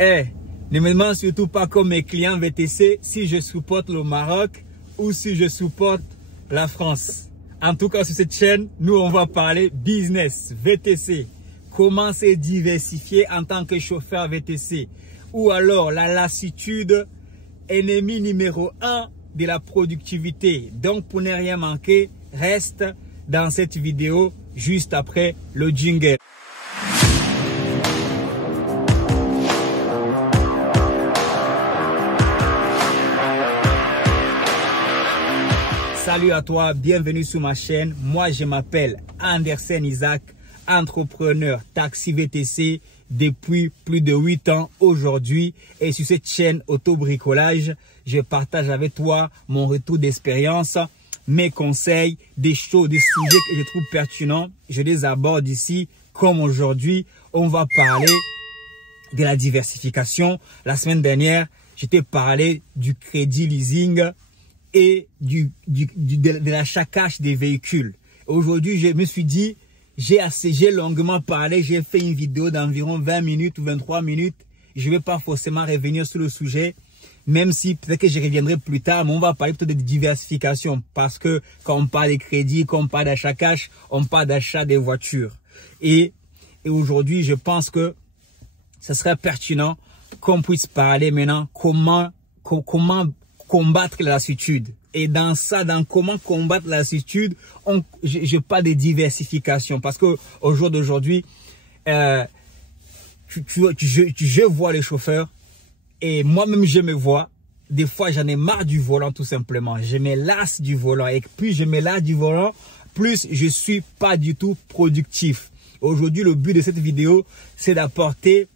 Ne me demande surtout pas comme mes clients VTC si je supporte le Maroc ou si je supporte la France. En tout cas, sur cette chaîne, nous, on va parler business, VTC. Comment se diversifier en tant que chauffeur VTC. Ou alors la lassitude, ennemi numéro 1 de la productivité. Donc, pour ne rien manquer, reste dans cette vidéo juste après le jingle. Salut à toi, bienvenue sur ma chaîne. Moi, je m'appelle Andersen Isaac, entrepreneur taxi VTC depuis plus de 8 ans aujourd'hui. Et sur cette chaîne Auto-Bricolage, je partage avec toi mon retour d'expérience, mes conseils, des choses, des sujets que je trouve pertinents. Je les aborde ici. Comme aujourd'hui, on va parler de la diversification. La semaine dernière, je t'ai parlé du crédit leasing et de l'achat cash des véhicules. Aujourd'hui, je me suis dit, j'ai longuement parlé, j'ai fait une vidéo d'environ 20 minutes ou 23 minutes. Je ne vais pas forcément revenir sur le sujet, même si peut-être que je reviendrai plus tard, mais on va parler plutôt de diversification parce que quand on parle de crédit, quand on parle d'achat cash, on parle d'achat des voitures. Et aujourd'hui, je pense que ce serait pertinent qu'on puisse parler maintenant comment combattre la lassitude. Et dans ça, dans comment combattre la lassitude, je parle de diversification. Parce que au jour d'aujourd'hui, je vois les chauffeurs et moi-même je me vois. Des fois, j'en ai marre du volant tout simplement. Je me lasse du volant et plus je me lasse du volant, plus je suis pas du tout productif. Aujourd'hui, le but de cette vidéo, c'est d'apporter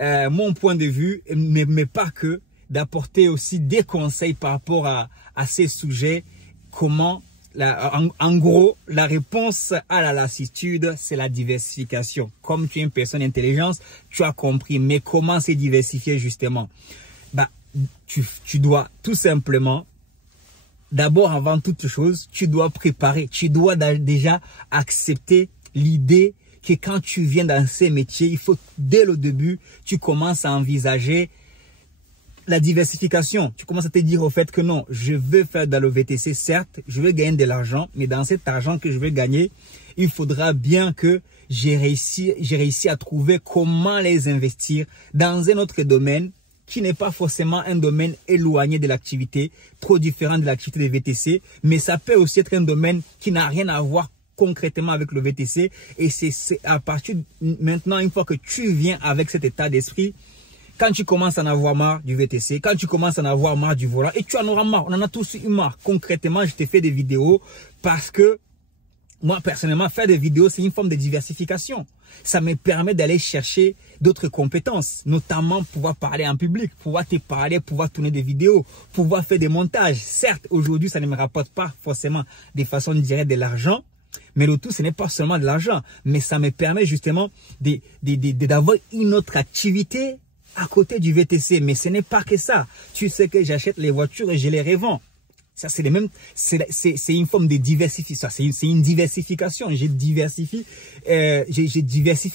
mon point de vue, mais pas que, d'apporter aussi des conseils par rapport à ces sujets. Comment, en gros, la réponse à la lassitude, c'est la diversification. Comme tu es une personne intelligente, tu as compris. Mais comment se diversifier justement? Tu dois tout simplement, d'abord, avant toute chose, tu dois préparer. Tu dois déjà accepter l'idée que quand tu viens dans ces métiers, il faut dès le début, tu commences à envisager la diversification. Tu commences à te dire au fait que non, je veux faire dans le VTC, certes, je veux gagner de l'argent, mais dans cet argent que je veux gagner, il faudra bien que j'ai réussi à trouver comment les investir dans un autre domaine qui n'est pas forcément un domaine éloigné de l'activité, trop différent de l'activité des VTC, mais ça peut aussi être un domaine qui n'a rien à voir concrètement avec le VTC. Et c'est à partir de maintenant, une fois que tu viens avec cet état d'esprit, quand tu commences à en avoir marre du VTC, quand tu commences à en avoir marre du volant, et tu en auras marre, on en a tous eu marre. Concrètement, je t'ai fait des vidéos parce que moi, personnellement, faire des vidéos, c'est une forme de diversification. Ça me permet d'aller chercher d'autres compétences, notamment pouvoir parler en public, pouvoir te parler, pouvoir tourner des vidéos, pouvoir faire des montages. Certes, aujourd'hui, ça ne me rapporte pas forcément de façon directe de l'argent, mais le tout, ce n'est pas seulement de l'argent, mais ça me permet justement d'avoir une autre activité à côté du VTC. Mais ce n'est pas que ça. Tu sais que j'achète les voitures et je les revends. Ça, c'est une forme de diversification. C'est une diversification. J'ai diversifié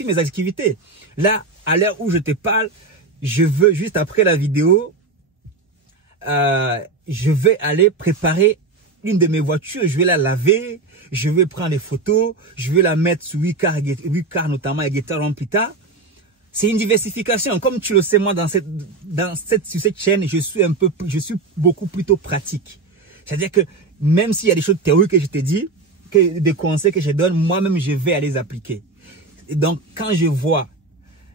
mes activités. Là, à l'heure où je te parle, je veux, juste après la vidéo, je vais aller préparer une de mes voitures. Je vais la laver, je vais prendre des photos, je vais la mettre sous 8 car notamment avec Guitar plus tard. C'est une diversification. Comme tu le sais, moi, sur cette chaîne, je suis beaucoup plutôt pratique. C'est-à-dire que même s'il y a des choses théoriques que je te dis, des conseils que je donne, moi-même, je vais les appliquer. Et donc, quand je vois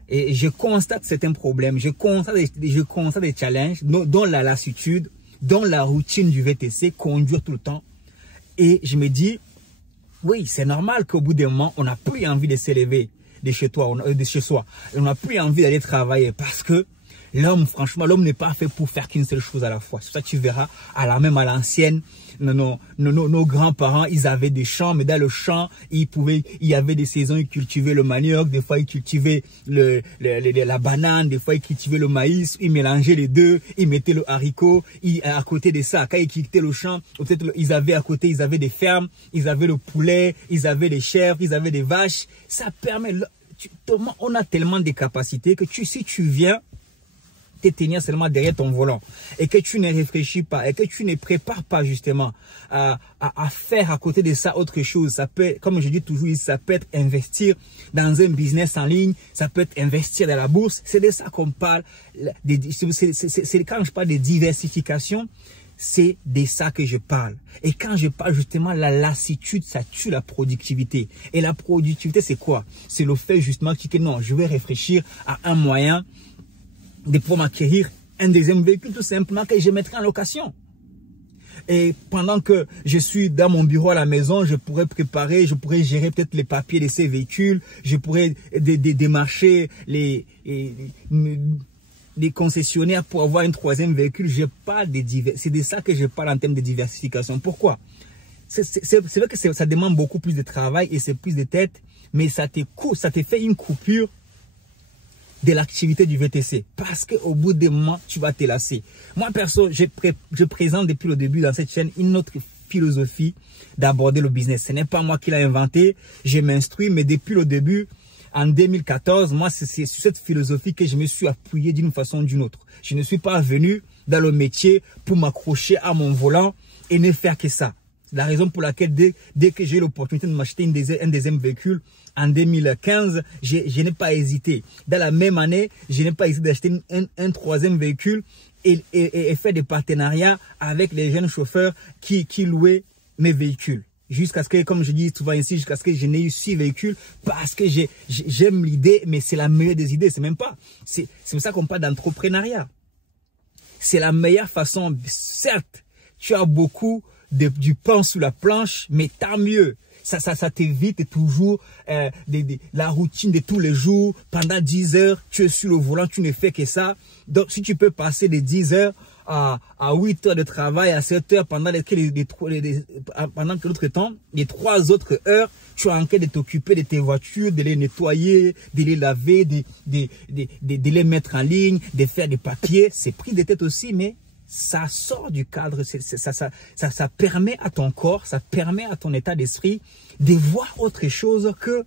et je constate certains problèmes, je constate des challenges, dont la lassitude, dont la routine du VTC, conduire tout le temps. Et je me dis, oui, c'est normal qu'au bout d'un moment, on n'a plus envie de s'élever de chez soi. On n'a plus envie d'aller travailler parce que l'homme, franchement, l'homme n'est pas fait pour faire qu'une seule chose à la fois. C'est ça que tu verras à l'ancienne. Nos grands-parents, ils avaient des champs, mais dans le champ, il y avait des saisons, ils cultivaient le manioc, des fois ils cultivaient la banane, des fois ils cultivaient le maïs, ils mélangeaient les deux, ils mettaient le haricot, à côté de ça, quand ils quittaient le champ, peut-être ils avaient à côté, ils avaient des fermes, ils avaient le poulet, ils avaient des chèvres, ils avaient des vaches. Ça permet, on a tellement de capacités que si tu viens te tenir seulement derrière ton volant et que tu ne réfléchis pas et que tu ne prépares pas justement à faire à côté de ça autre chose, ça peut, comme je dis toujours, ça peut être investir dans un business en ligne, ça peut être investir dans la bourse. C'est de ça qu'on parle. C'est quand je parle de diversification, c'est de ça que je parle. Et quand je parle justement, la lassitude, ça tue la productivité. Et la productivité, c'est quoi? C'est le fait justement que non, je vais réfléchir à un moyen de pouvoir m'acquérir un deuxième véhicule tout simplement que je mettrai en location. Et pendant que je suis dans mon bureau à la maison, je pourrais préparer, je pourrais gérer peut-être les papiers de ces véhicules, je pourrais démarcher les concessionnaires pour avoir un troisième véhicule. C'est de ça que je parle en termes de diversification. Pourquoi? C'est vrai que ça demande beaucoup plus de travail et c'est plus de tête, mais ça te fait une coupure de l'activité du VTC. Parce qu'au bout des moments, tu vas te lasser. Moi, perso, je présente depuis le début dans cette chaîne une autre philosophie d'aborder le business. Ce n'est pas moi qui l'ai inventé. Je m'instruis, mais depuis le début, en 2014, moi, c'est sur cette philosophie que je me suis appuyé d'une façon ou d'une autre. Je ne suis pas venu dans le métier pour m'accrocher à mon volant et ne faire que ça. C'est la raison pour laquelle dès que j'ai eu l'opportunité de m'acheter un deuxième véhicule, en 2015, je n'ai pas hésité. Dans la même année, je n'ai pas hésité d'acheter un troisième véhicule et faire des partenariats avec les jeunes chauffeurs qui louaient mes véhicules. Jusqu'à ce que, comme je dis souvent ici, jusqu'à ce que je n'ai eu 6 véhicules parce que j'aime l'idée, mais c'est la meilleure des idées. C'est même pas. C'est pour ça qu'on parle d'entrepreneuriat. C'est la meilleure façon. Certes, tu as beaucoup du pain sous la planche, mais tant mieux. Ça t'évite toujours la routine de tous les jours. Pendant 10 heures, tu es sur le volant, tu ne fais que ça. Donc, si tu peux passer de 10 heures à 8 heures de travail, à 7 heures, pendant que l'autre temps, les 3 autres heures, tu as en train de t'occuper de tes voitures, de les nettoyer, de les laver, de les mettre en ligne, de faire des papiers. C'est pris de tête aussi, mais ça sort du cadre, ça permet à ton corps, ça permet à ton état d'esprit de voir autre chose que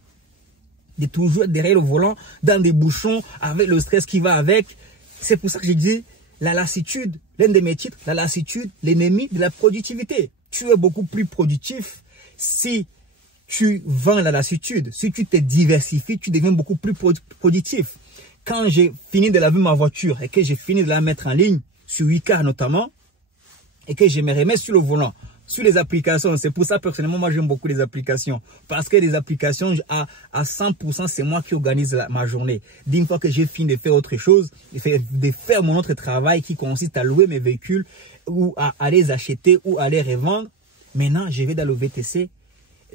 de toujours être derrière le volant, dans des bouchons, avec le stress qui va avec. C'est pour ça que j'ai dit, la lassitude, l'un de mes titres, la lassitude, l'ennemi de la productivité. Tu es beaucoup plus productif si tu vends la lassitude, si tu te diversifies, tu deviens beaucoup plus productif. Quand j'ai fini de laver ma voiture et que j'ai fini de la mettre en ligne, sur Wicar notamment, et que je me remets sur le volant, sur les applications. C'est pour ça, personnellement, moi, j'aime beaucoup les applications. Parce que les applications, à 100%, c'est moi qui organise ma journée. D'une fois que j'ai fini de faire autre chose, de faire mon autre travail qui consiste à louer mes véhicules, ou à les acheter, ou à les revendre, maintenant, je vais dans le VTC.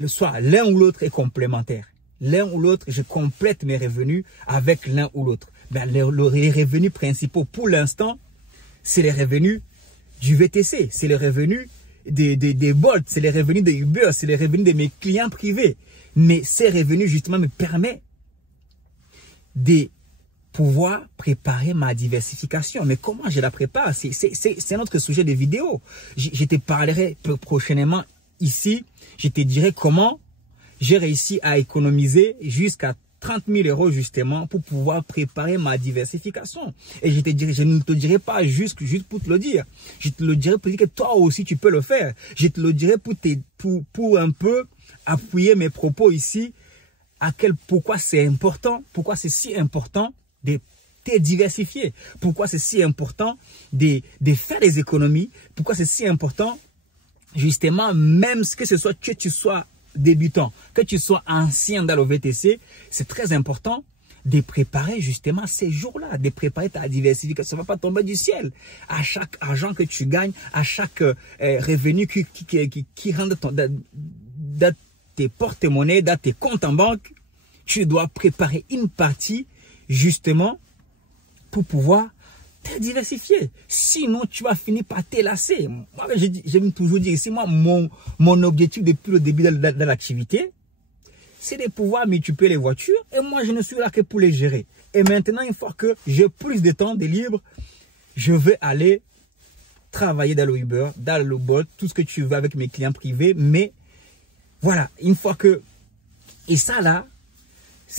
Soit l'un ou l'autre est complémentaire. L'un ou l'autre, je complète mes revenus avec l'un ou l'autre. Ben, les revenus principaux, pour l'instant, c'est les revenus du VTC, c'est les revenus des Bolt, c'est les revenus de Uber, c'est les revenus de mes clients privés. Mais ces revenus, justement, me permettent de pouvoir préparer ma diversification. Mais comment je la prépare? C'est un autre sujet de vidéo. Je te parlerai prochainement ici. Je te dirai comment j'ai réussi à économiser jusqu'à 30 000 € justement pour pouvoir préparer ma diversification. Et je ne te dirai pas juste pour te le dire. Je te le dirai pour dire que toi aussi tu peux le faire. Je te le dirai pour un peu appuyer mes propos ici pourquoi c'est important, pourquoi c'est si important de te diversifier, pourquoi c'est si important de faire des économies, pourquoi c'est si important justement, même que tu sois débutant, que tu sois ancien dans le VTC, c'est très important de préparer justement ces jours-là, de préparer ta diversification. Ça ne va pas tomber du ciel. À chaque argent que tu gagnes, à chaque revenu qui rentre dans tes porte-monnaies, dans tes comptes en banque, tu dois préparer une partie justement pour pouvoir te diversifier. Sinon, tu vas finir par te lasser. Moi, j'aime toujours dire ici, moi, mon objectif depuis le début de l'activité, c'est de pouvoir multiplier les voitures. Et moi, je ne suis là que pour les gérer. Et maintenant, une fois que j'ai plus de temps de libre, je vais aller travailler dans le Uber, dans le Bolt, tout ce que tu veux avec mes clients privés. Mais voilà, une fois que... Et ça là,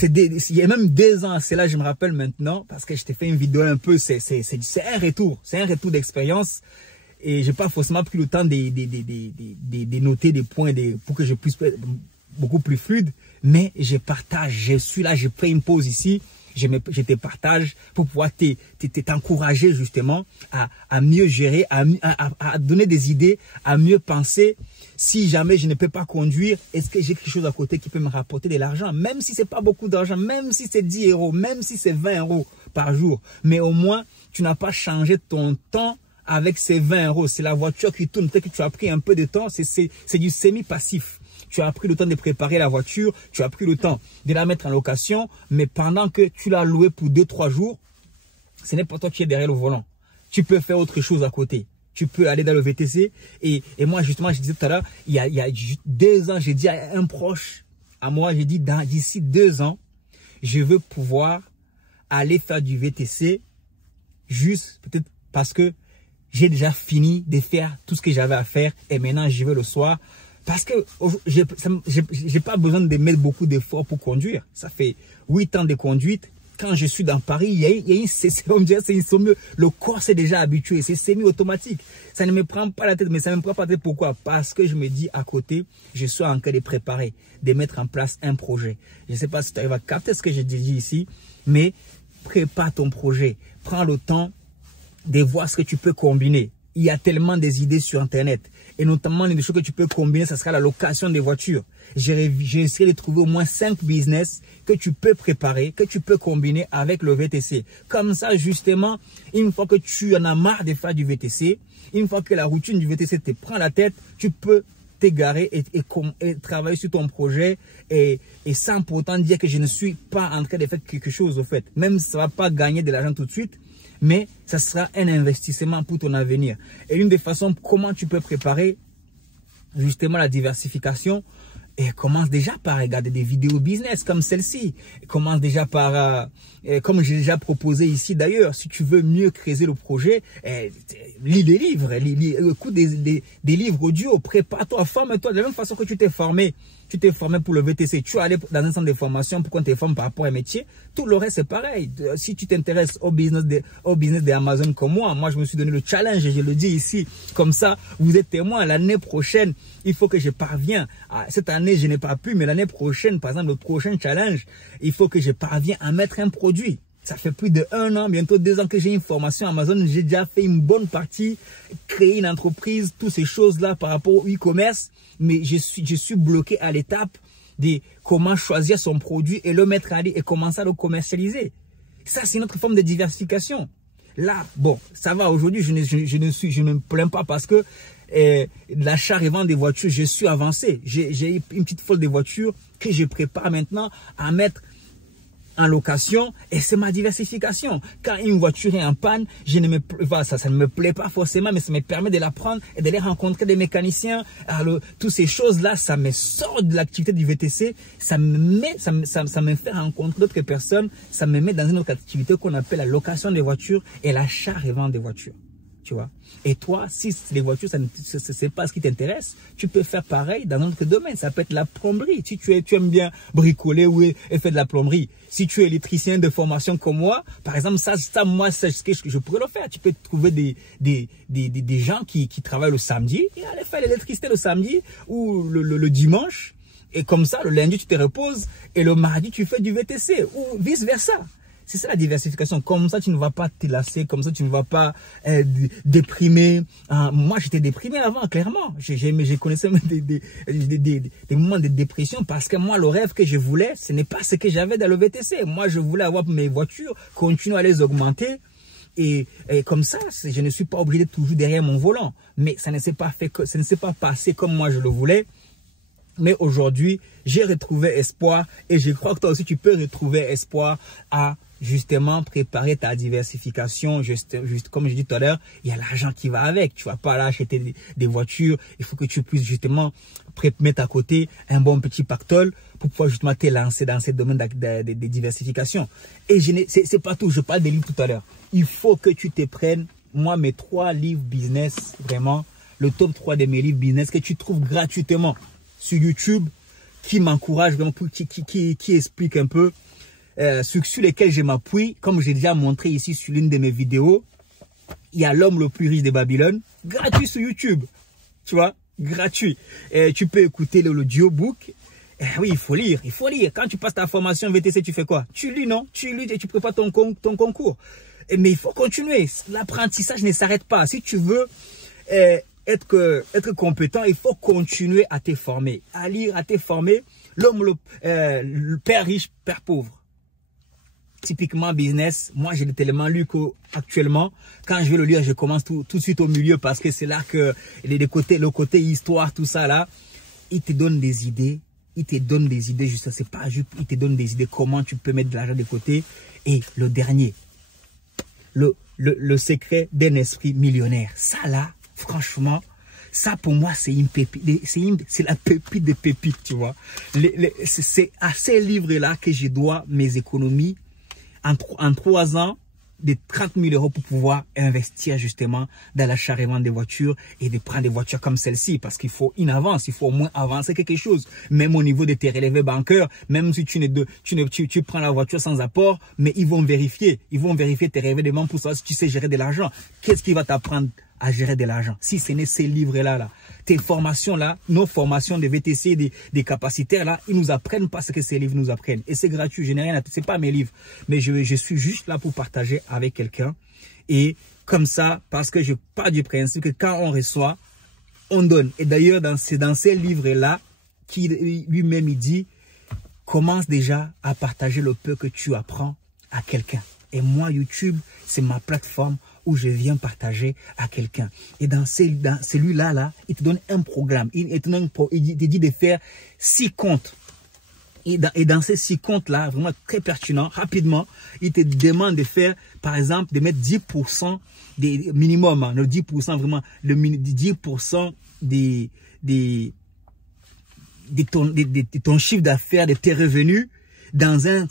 il y a même 2 ans, c'est là, je me rappelle maintenant, parce que je t'ai fait une vidéo un peu, c'est un retour d'expérience. Et j'ai pas forcément pris le temps de noter des points pour que je puisse être beaucoup plus fluide, mais je partage, je suis là, je fais une pause ici, je te partage pour pouvoir t'encourager justement à mieux gérer, à donner des idées, à mieux penser. Si jamais je ne peux pas conduire, est-ce que j'ai quelque chose à côté qui peut me rapporter de l'argent? Même si c'est pas beaucoup d'argent, même si c'est 10 €, même si c'est 20 € par jour. Mais au moins, tu n'as pas changé ton temps avec ces 20 €. C'est la voiture qui tourne. Peut-être que tu as pris un peu de temps. C'est du semi-passif. Tu as pris le temps de préparer la voiture. Tu as pris le temps de la mettre en location. Mais pendant que tu l'as louée pour 2-3 jours, ce n'est pas toi qui es derrière le volant. Tu peux faire autre chose à côté. Tu peux aller dans le VTC. Et moi, justement, je disais tout à l'heure, il y a 2 ans, j'ai dit à un proche à moi, j'ai dit, d'ici 2 ans, je veux pouvoir aller faire du VTC juste peut-être parce que j'ai déjà fini de faire tout ce que j'avais à faire et maintenant j'y vais le soir. Parce que j'ai pas besoin de mettre beaucoup d'efforts pour conduire. Ça fait 8 ans de conduite. Quand je suis dans Paris, le corps s'est déjà habitué. C'est semi-automatique. Ça ne me prend pas la tête, mais ça ne me prend pas la tête. Pourquoi? Parce que je me dis à côté, je suis en train de préparer, de mettre en place un projet. Je ne sais pas si tu arrives à capter ce que j'ai dit ici, mais prépare ton projet. Prends le temps de voir ce que tu peux combiner. Il y a tellement des idées sur Internet. Et notamment, les choses que tu peux combiner, ça sera la location des voitures. J'ai essayé de trouver au moins 5 business que tu peux préparer, que tu peux combiner avec le VTC. Comme ça, justement, une fois que tu en as marre de faire du VTC, une fois que la routine du VTC te prend la tête, tu peux t'égarer et travailler sur ton projet et sans pourtant dire que je ne suis pas en train de faire quelque chose au fait. Même si ça ne va pas gagner de l'argent tout de suite, mais ça sera un investissement pour ton avenir. Et une des façons comment tu peux préparer justement la diversification, et commence déjà par regarder des vidéos business comme celle-ci. Commence déjà par, comme j'ai déjà proposé ici d'ailleurs, si tu veux mieux creuser le projet, lis des livres, écoute des livres audio, prépare-toi, forme-toi de la même façon que tu t'es formé. Tu t'es formé pour le VTC, tu es allé dans un centre de formation pour qu'on te forme par rapport à un métier. Tout le reste, c'est pareil. Si tu t'intéresses au business d'Amazon comme moi je me suis donné le challenge et je le dis ici. Comme ça, vous êtes témoin. L'année prochaine, il faut que je parvienne. Cette année, je n'ai pas pu, mais l'année prochaine, par exemple, le prochain challenge, il faut que je parvienne à mettre un produit. Ça fait plus de 1 an, bientôt 2 ans que j'ai une formation Amazon. J'ai déjà fait une bonne partie, créer une entreprise, toutes ces choses-là par rapport au e-commerce. Mais je suis bloqué à l'étape de comment choisir son produit et le mettre à lui et commencer à le commercialiser. Ça, c'est une autre forme de diversification. Là, bon, ça va. Aujourd'hui, je ne me plains pas parce que l'achat et vente des voitures, je suis avancé. J'ai une petite folle de voitures que je prépare maintenant à mettre en location et c'est ma diversification. Quand une voiture est en panne, ça ne me plaît pas forcément, mais ça me permet de la prendre et d'aller rencontrer des mécaniciens. Alors, toutes ces choses-là, ça me sort de l'activité du VTC, ça me fait rencontrer d'autres personnes, ça me met dans une autre activité qu'on appelle la location des voitures et l'achat et vente des voitures. Tu vois. Et toi, si les voitures, c'est pas ce qui t'intéresse, tu peux faire pareil dans un autre domaine. Ça peut être la plomberie. Si tu aimes bien bricoler et faire de la plomberie. Si tu es électricien de formation comme moi, par exemple, moi, c'est ce que je pourrais le faire. Tu peux trouver des gens qui travaillent le samedi et aller faire l'électricité le samedi ou le dimanche. Et comme ça, le lundi, tu te reposes et le mardi, tu fais du VTC ou vice versa. C'est ça la diversification. Comme ça, tu ne vas pas te lasser. Comme ça, tu ne vas pas déprimer. Moi, j'étais déprimé avant, clairement. Je connaissais même des moments de dépression parce que moi, le rêve que je voulais, ce n'est pas ce que j'avais dans le VTC. Moi, je voulais avoir mes voitures, continuer à les augmenter. Et comme ça, je ne suis pas obligé d'être toujours derrière mon volant. Mais ça ne s'est pas passé comme moi je le voulais. Mais aujourd'hui, j'ai retrouvé espoir et je crois que toi aussi, tu peux retrouver espoir à justement préparer ta diversification. Juste comme je dis tout à l'heure, il y a l'argent qui va avec. Tu vas pas là acheter des voitures. Il faut que tu puisses justement mettre à côté un bon petit pactole pour pouvoir justement te lancer dans ce domaine de diversification. Et c'est pas tout. Je parle des livres tout à l'heure. Il faut que tu te prennes, moi, mes 3 livres business, vraiment, le top 3 de mes livres business que tu trouves gratuitement sur YouTube. qui m'encouragent, vraiment, qui expliquent un peu, sur lesquels je m'appuie, comme j'ai déjà montré ici sur l'une de mes vidéos. Il y a L'homme le plus riche de Babylone, gratuit sur YouTube, tu vois, gratuit. Et tu peux écouter l'audiobook. Oui, il faut lire, il faut lire. Quand tu passes ta formation VTC, tu fais quoi? Tu lis, non? Tu lis et tu prépares ton concours. Mais il faut continuer. L'apprentissage ne s'arrête pas. Si tu veux être compétent, il faut continuer à te former, à lire, à te former. L'homme, le père riche, père pauvre. Typiquement business, moi j'ai tellement lu qu'actuellement, quand je vais le lire, je commence tout de suite au milieu parce que c'est là que le côté histoire, tout ça là, il te donne des idées. Il te donne des idées, juste, c'est pas juste, il te donne des idées comment tu peux mettre de l'argent de côté. Et le dernier, le secret d'un esprit millionnaire. Ça là, franchement, ça pour moi c'est une pépite, c'est la pépite des pépites, tu vois. C'est à ces livres-là que je dois mes économies en 3 ans de 30 000 € pour pouvoir investir justement dans l'achat-revente des voitures et de prendre des voitures comme celle-ci parce qu'il faut une avance, il faut au moins avancer quelque chose. Même au niveau de tes relevés bancaires, même si tu prends la voiture sans apport, mais ils vont vérifier tes relevés de banque pour savoir si tu sais gérer de l'argent. Qu'est-ce qui va t'apprendre à gérer de l'argent? Si ce n'est ces livres-là, tes formations-là, nos formations de VTC, des capacitaires-là, ils nous apprennent pas ce que ces livres nous apprennent. Et c'est gratuit, je n'ai rien à... C'est pas mes livres, mais je suis juste là pour partager avec quelqu'un. Et comme ça, parce que je pars du principe que quand on reçoit, on donne. Et d'ailleurs, c'est dans ces livres-là qu'il lui-même il dit, commence déjà à partager le peu que tu apprends à quelqu'un. Et moi, YouTube, c'est ma plateforme où je viens partager à quelqu'un. Et dans celui-là, il te donne un programme. Il te dit de faire 6 comptes. Et dans ces 6 comptes-là, vraiment très pertinent, rapidement, il te demande de faire, par exemple, de mettre 10% des minimum, hein, le 10% vraiment, le 10% de ton chiffre d'affaires, de tes revenus, dans un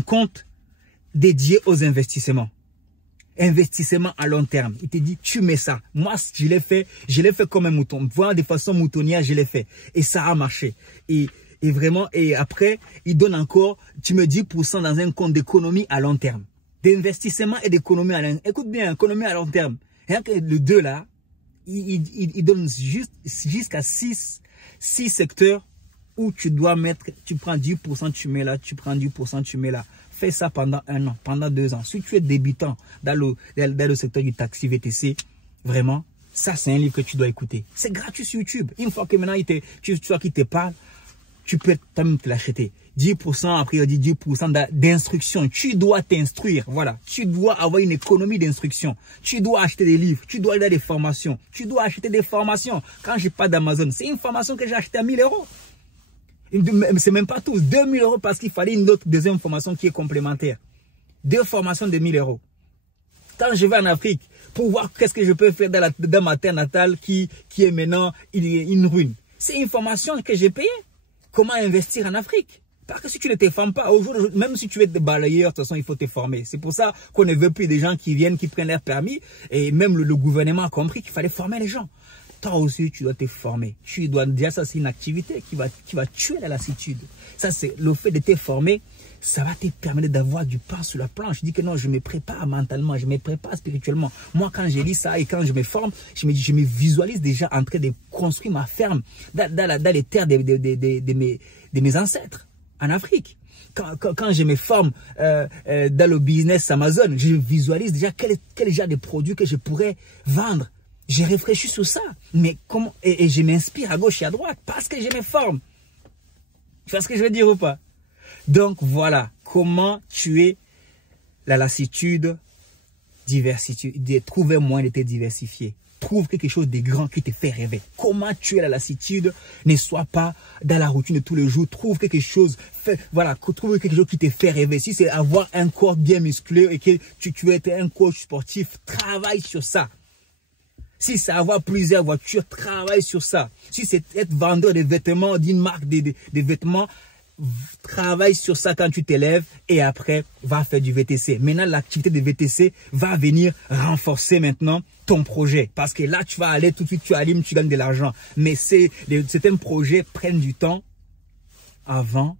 compte dédié aux investissements. Investissement à long terme. Il te dit, tu mets ça. Moi, je l'ai fait comme un mouton. Voir de façon moutonnière, je l'ai fait. Et ça a marché. Et vraiment, et après, il donne encore, tu mets 10% dans un compte d'économie à long terme. D'investissement et d'économie à long terme. Écoute bien, économie à long terme. Rien que le 2 là, il donne jusqu'à 6 secteurs où tu dois mettre, tu prends 10%, tu mets là, tu prends 10%, tu mets là. Fais ça pendant 1 an, pendant 2 ans. Si tu es débutant dans le secteur du taxi VTC, vraiment, ça c'est un livre que tu dois écouter. C'est gratuit sur YouTube. Une fois que maintenant tu vois qui te parle, tu peux même te l'acheter. 10%, après il dit 10% d'instruction. Tu dois t'instruire, voilà. Tu dois avoir une économie d'instruction. Tu dois acheter des livres, tu dois aller dans des formations. Tu dois acheter des formations. Quand je parle d'Amazon, c'est une formation que j'ai achetée à 1 000 €. C'est même pas tous, 2 000 € parce qu'il fallait une autre deuxième formation qui est complémentaire. 2 formations de 1 000 €. Quand je vais en Afrique, pour voir qu'est-ce que je peux faire dans ma terre natale qui est maintenant une ruine. C'est une formation que j'ai payée. Comment investir en Afrique? Parce que si tu ne te formes pas, aujourd'hui, même si tu es balayeur, de toute façon, il faut te former. C'est pour ça qu'on ne veut plus des gens qui viennent, qui prennent leur permis. Et même le gouvernement a compris qu'il fallait former les gens. Toi aussi, tu dois te former. Tu dois déjà, ça c'est une activité qui va tuer la lassitude. Ça c'est le fait de te former, ça va te permettre d'avoir du pain sur la planche. Je dis que non, je me prépare mentalement, je me prépare spirituellement. Moi, quand je lis ça et quand je me forme, je me visualise déjà en train de construire ma ferme dans les terres de mes ancêtres en Afrique. Quand je me forme dans le business Amazon, je visualise déjà quel genre de produits que je pourrais vendre. Je réfléchis sur ça, mais comment et je m'inspire à gauche et à droite parce que je me forme. Tu vois ce que je veux dire ou pas? Donc voilà, comment tuer la lassitude, trouver un moyen de te diversifier. Trouve quelque chose de grand qui te fait rêver. Comment tuer la lassitude? Ne sois pas dans la routine de tous les jours. Trouve quelque chose, trouve quelque chose qui te fait rêver. Si c'est avoir un corps bien musclé et que tu veux être un coach sportif, travaille sur ça. Si c'est avoir plusieurs voitures, travaille sur ça. Si c'est être vendeur de vêtements, d'une marque de vêtements, travaille sur ça quand tu t'élèves et après, va faire du VTC. Maintenant, l'activité de VTC va venir renforcer maintenant ton projet. Parce que là, tu vas aller tout de suite, tu allumes, tu gagnes de l'argent. Mais certains projets prennent du temps avant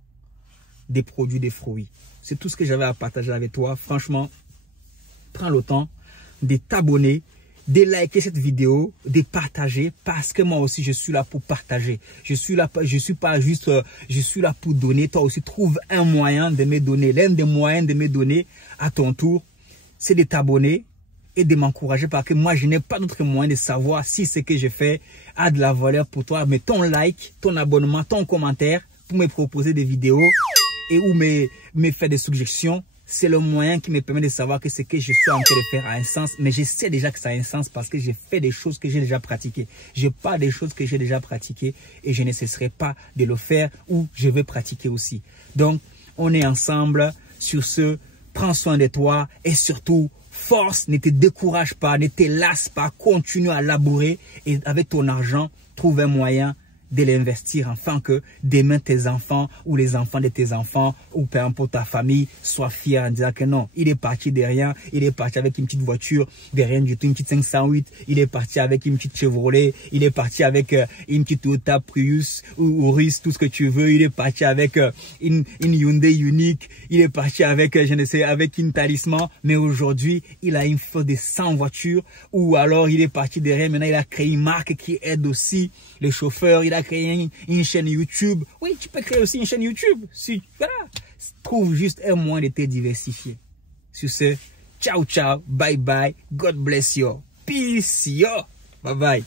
des produits, des fruits. C'est tout ce que j'avais à partager avec toi. Franchement, prends le temps de t'abonner, de liker cette vidéo, de partager, parce que moi aussi je suis là pour partager. Je suis là pour donner. Toi aussi trouve un moyen de me donner. L'un des moyens de me donner à ton tour, c'est de t'abonner et de m'encourager, parce que moi je n'ai pas d'autre moyen de savoir si ce que je fais a de la valeur pour toi. Mais ton like, ton abonnement, ton commentaire pour me proposer des vidéos et ou me faire des suggestions, c'est le moyen qui me permet de savoir que ce que je suis en train de faire a un sens. Mais je sais déjà que ça a un sens parce que j'ai fait des choses que j'ai déjà pratiquées. Je parle des choses que j'ai déjà pratiquées et je ne cesserai pas de le faire ou je vais pratiquer aussi. Donc, on est ensemble. Sur ce, prends soin de toi et surtout, force, ne te décourage pas, ne te lasse pas, continue à labourer et avec ton argent, trouve un moyen de l'investir afin que demain tes enfants ou les enfants de tes enfants ou peu importe ta famille soient fiers en disant que non, il est parti de rien, il est parti avec une petite voiture de rien du tout, une petite 508, il est parti avec une petite Chevrolet, il est parti avec une petite Toyota Prius ou Urus, tout ce que tu veux, il est parti avec une Hyundai Unique, il est parti avec, je ne sais, avec une Talisman, mais aujourd'hui, il a une flotte de 100 voitures ou alors il est parti de rien, maintenant il a créé une marque qui aide aussi les chauffeurs, il a créé une chaîne YouTube. Oui, tu peux créer aussi une chaîne YouTube. Si, voilà. Trouve juste un moyen de te diversifier. Sur ce, ciao, ciao, bye, bye. God bless you. Peace, yo. Bye, bye.